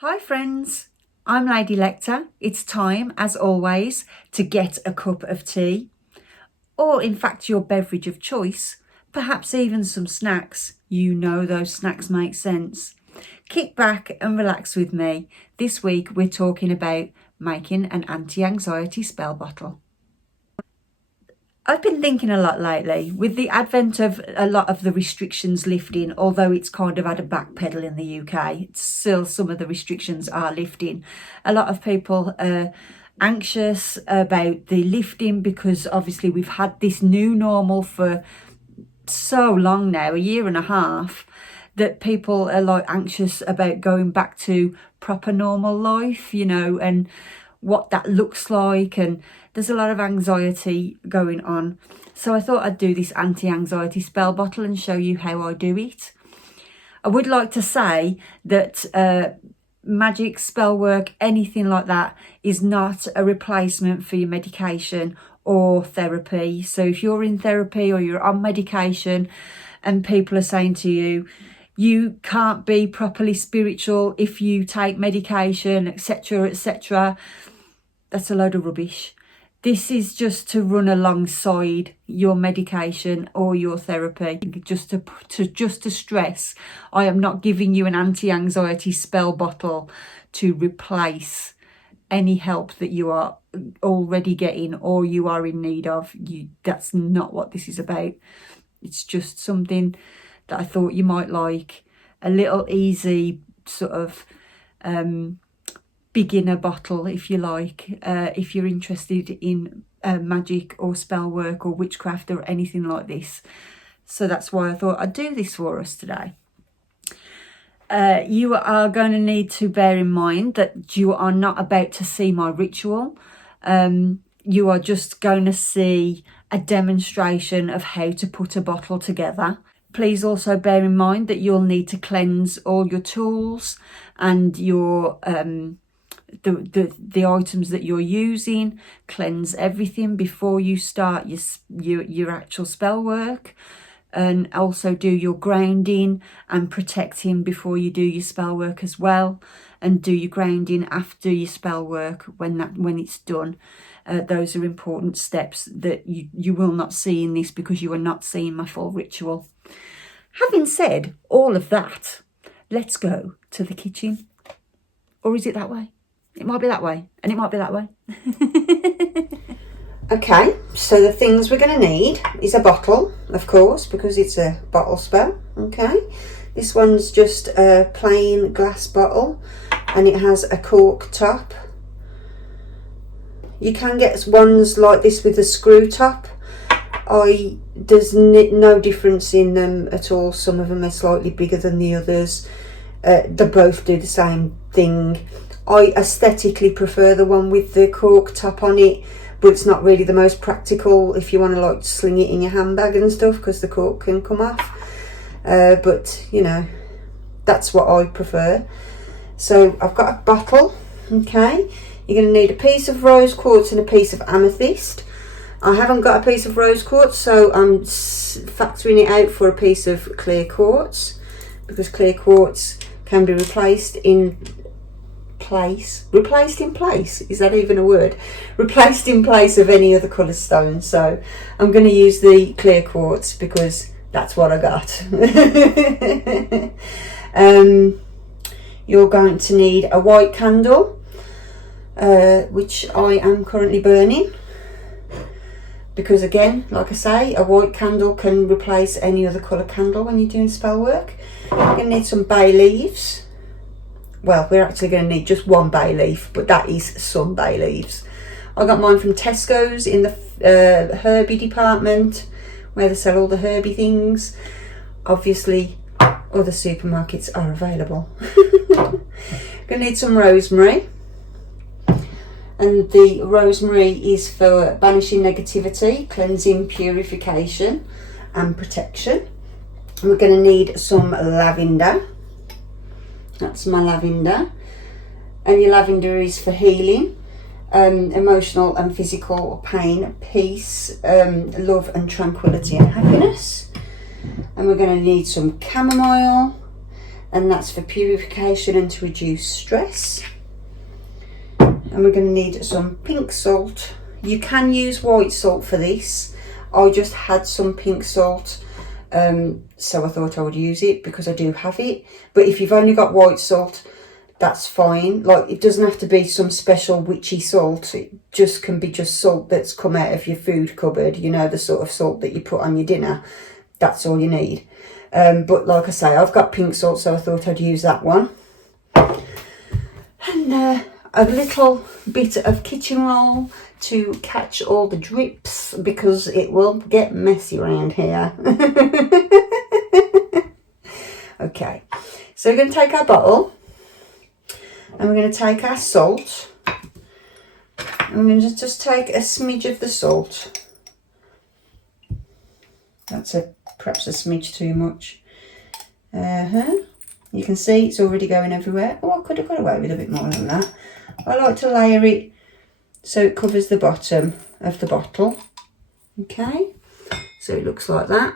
Hi friends, I'm Lady Lecter. It's time, as always, to get a cup of tea, or in fact your beverage of choice, perhaps even some snacks. You know those snacks make sense. Kick back and relax with me. This week we're talking about making an anti-anxiety spell bottle. I've been thinking a lot lately with the advent of a lot of the restrictions lifting, although it's kind of had a backpedal in the UK. Still, some of the restrictions are lifting. A lot of people are anxious about the lifting because obviously we've had this new normal for so long now, a year and a half, that people are like anxious about going back to proper normal life, and what that looks like, and there's a lot of anxiety going on. So I thought I'd do this anti-anxiety spell bottle and show you how I do it. I would like to say that magic, spell work, anything like that is not a replacement for your medication or therapy. So if you're in therapy or you're on medication and people are saying to you, you can't be properly spiritual if you take medication, etc., etc., that's a load of rubbish. This is just to run alongside your medication or your therapy. Just to stress, I am not giving you an anti-anxiety spell bottle to replace any help that you are already getting or you are in need of. That's not what this is about. It's just something that I thought you might like. A little easy sort of beginner bottle, if you like, if you're interested in magic or spell work or witchcraft or anything like this. So that's why I thought I'd do this for us today. You are going to need to bear in mind that you are not about to see my ritual. You are just going to see a demonstration of how to put a bottle together. Please also bear in mind that you'll need to cleanse all your tools and your the items that you're using. Cleanse everything before you start your actual spell work, and also do your grounding and protecting before you do your spell work as well, and do your grounding after your spell work when it's done. Those are important steps that you will not see in this because you are not seeing my full ritual. Having said all of that, let's go to the kitchen. Or is it that way? It might be that way, and it might be that way. Okay, so the things we're going to need is a bottle, of course, because it's a bottle spell. Okay, this one's just a plain glass bottle and it has a cork top. You can get ones like this with a screw top. There's no difference in them at all. Some of them are slightly bigger than the others. They both do the same thing. I aesthetically prefer the one with the cork top on it, but it's not really the most practical if you want to like sling it in your handbag and stuff because the cork can come off. But that's what I prefer. So I've got a bottle. Okay, you're going to need a piece of rose quartz and a piece of amethyst. I haven't got a piece of rose quartz, so I'm factoring it out for a piece of clear quartz, because clear quartz can be replaced in place. Is that even a word? Replaced in place of any other colour stone. So I'm going to use the clear quartz because that's what I got. You're going to need a white candle, which I am currently burning, because again, like I say, a white candle can replace any other colour candle when you're doing spell work. You're going to need some bay leaves. Well, we're actually going to need just one bay leaf, but that is some bay leaves. I got mine from Tesco's in the herby department, where they sell all the herby things. Obviously, other supermarkets are available. Going to need some rosemary. And the rosemary is for banishing negativity, cleansing, purification and protection. And we're going to need some lavender. That's my lavender. And your lavender is for healing, emotional and physical pain, peace, love and tranquility and happiness. And we're going to need some chamomile. and that's for purification and to reduce stress. And we're going to need some pink salt. You can use white salt for this. I just had some pink salt, so I thought I would use it because I do have it. But if you've only got white salt, that's fine. Like, it doesn't have to be some special witchy salt. It just can be just salt that's come out of your food cupboard, you know, the sort of salt that you put on your dinner. That's all you need. But like I say, I've got pink salt, so I thought I'd use that one. And a little bit of kitchen roll to catch all the drips, because it will get messy around here. Okay, so we're going to take our bottle and we're going to take our salt, and we're going to just take a smidge of the salt. That's perhaps a smidge too much. You can see it's already going everywhere. Oh, I could have got away with a bit more than that. I like to layer it so it covers the bottom of the bottle. Okay, so it looks like that.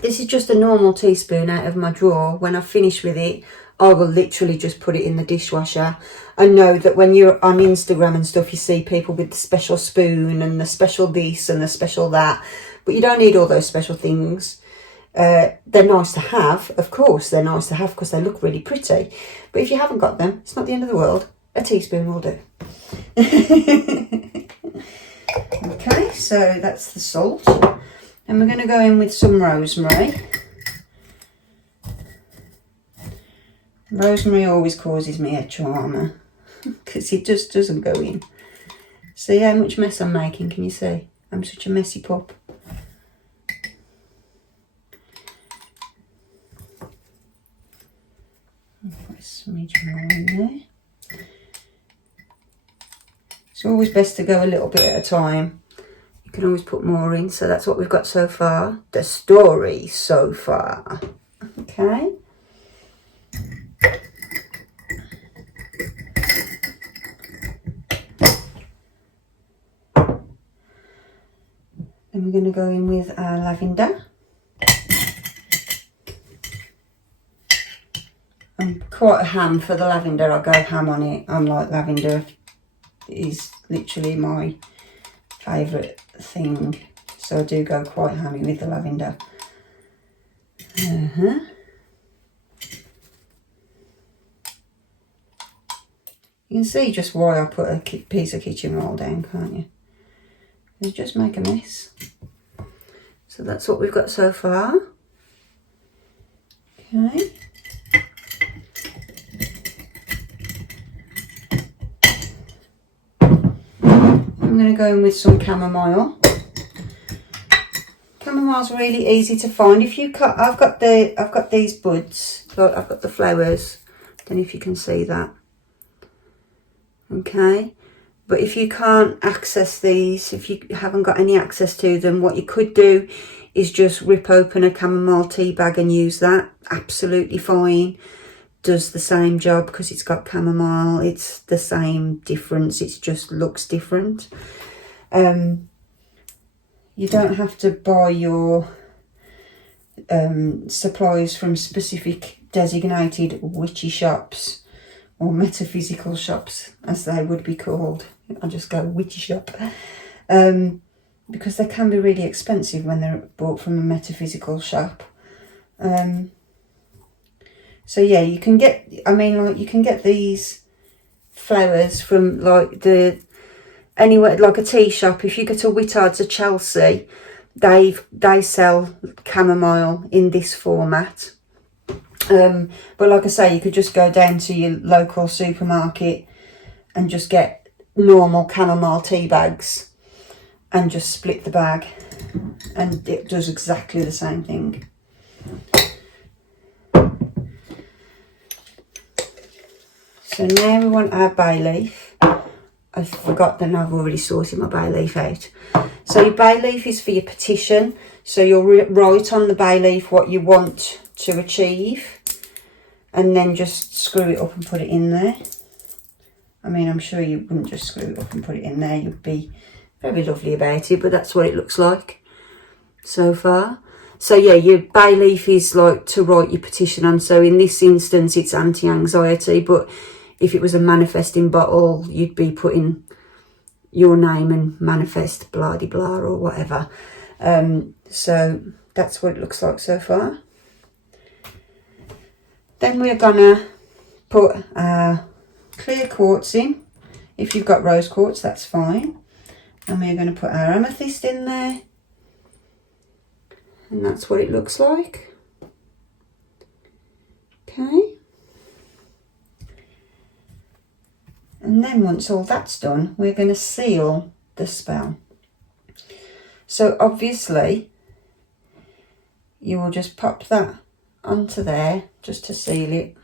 This is just a normal teaspoon out of my drawer. When I finish with it, I will literally just put it in the dishwasher. I know that when you're on Instagram and stuff, you see people with the special spoon and the special this and the special that, but you don't need all those special things. They're nice to have, of course, they're nice to have because they look really pretty. But if you haven't got them, it's not the end of the world. A teaspoon will do. Okay, so that's the salt. And we're going to go in with some rosemary. Rosemary always causes me a trauma because it just doesn't go in. See how much mess I'm making? Can you see? I'm such a messy pup. Put a smidge more in there. It's always best to go a little bit at a time. You can always put more in. So that's what we've got so far. The story so far. Okay. Then we're going to go in with our lavender. I'm quite a ham for the lavender. I go ham on it. I'm like, lavender is literally my favourite thing. So I do go quite hammy with the lavender. You can see just why I put a piece of kitchen roll down, can't you? You just make a mess. So that's what we've got so far. Okay. I'm going to go in with some chamomile. Chamomile's really easy to find. If you cut, I've got these buds. So I've got the flowers. Don't know if you can see that. Okay. But if you can't access these, if you haven't got any access to them, what you could do is just rip open a chamomile tea bag and use that. Absolutely fine. Does the same job because it's got chamomile. It's the same difference. It just looks different. You don't have to buy your supplies from specific designated witchy shops or metaphysical shops, as they would be called. I just go witchy shop. Because they can be really expensive when they're bought from a metaphysical shop. So yeah, you can get, you can get these flowers from anywhere, like a tea shop. If you go to Whittard's at Chelsea, they sell chamomile in this format. But like I say, you could just go down to your local supermarket and just get normal chamomile tea bags and just split the bag, and it does exactly the same thing. So now we want our bay leaf. I forgot that I've already sorted my bay leaf out. So your bay leaf is for your petition. So you'll write on the bay leaf what you want to achieve, and then just screw it up and put it in there. I'm sure you wouldn't just screw it up and put it in there. You'd be very lovely about it, but that's what it looks like so far. So yeah, your bay leaf is like to write your petition on. So in this instance, it's anti-anxiety, but if it was a manifesting bottle, you'd be putting your name and manifest blah de blah or whatever. So that's what it looks like so far. Then we're gonna put clear quartz in. If you've got rose quartz, that's fine. And we're going to put our amethyst in there. And that's what it looks like. Okay. And then once all that's done, we're going to seal the spell. So obviously, you will just pop that onto there just to seal it.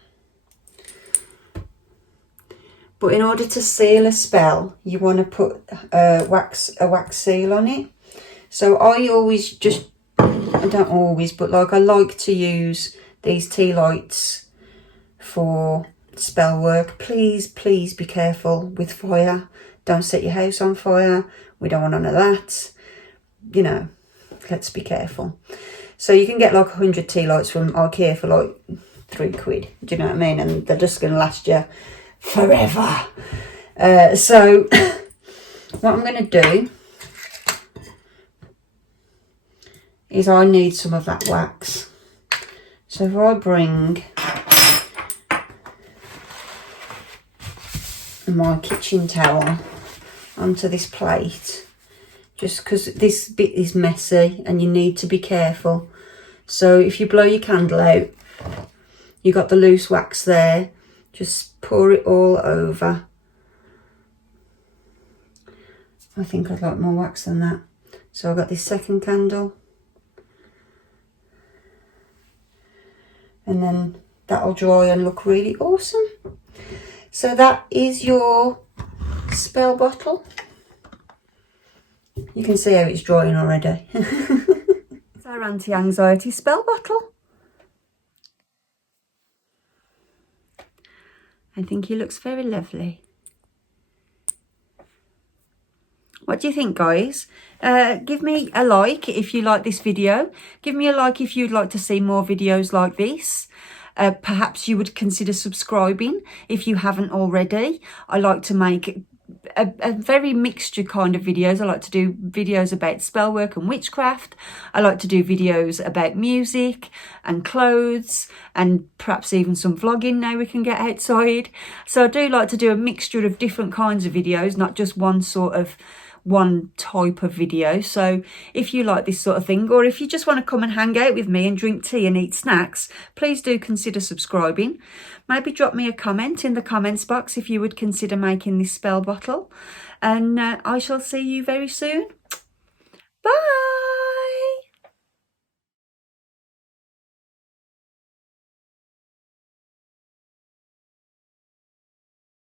But in order to seal a spell, you want to put a wax seal on it. So I always just, I don't always, but like I like to use these tea lights for spell work. Please, please be careful with fire. Don't set your house on fire. We don't want none of that. You know, let's be careful. So you can get like 100 tea lights from IKEA for like £3. Do you know what I mean? And they're just going to last you forever. So what I'm going to do is I need some of that wax. So if I bring my kitchen towel onto this plate, just because this bit is messy and you need to be careful. So if you blow your candle out, you got the loose wax there, just pour it all over. I think I'd like more wax than that. So I've got this second candle. And then that'll dry and look really awesome. So that is your spell bottle. You can see how it's drying already. It's our anti-anxiety spell bottle. I think he looks very lovely. What do you think, guys? Give me a like if you like this video. Give me a like if you'd like to see more videos like this. Perhaps you would consider subscribing if you haven't already. I like to make a very mixture kind of videos. I like to do videos about spellwork and witchcraft. I like to do videos about music and clothes and perhaps even some vlogging now we can get outside. So I do like to do a mixture of different kinds of videos, not just one type of video. So if you like this sort of thing, or if you just want to come and hang out with me and drink tea and eat snacks, please do consider subscribing. Maybe drop me a comment in the comments box if you would consider making this spell bottle, and I shall see you very soon. Bye.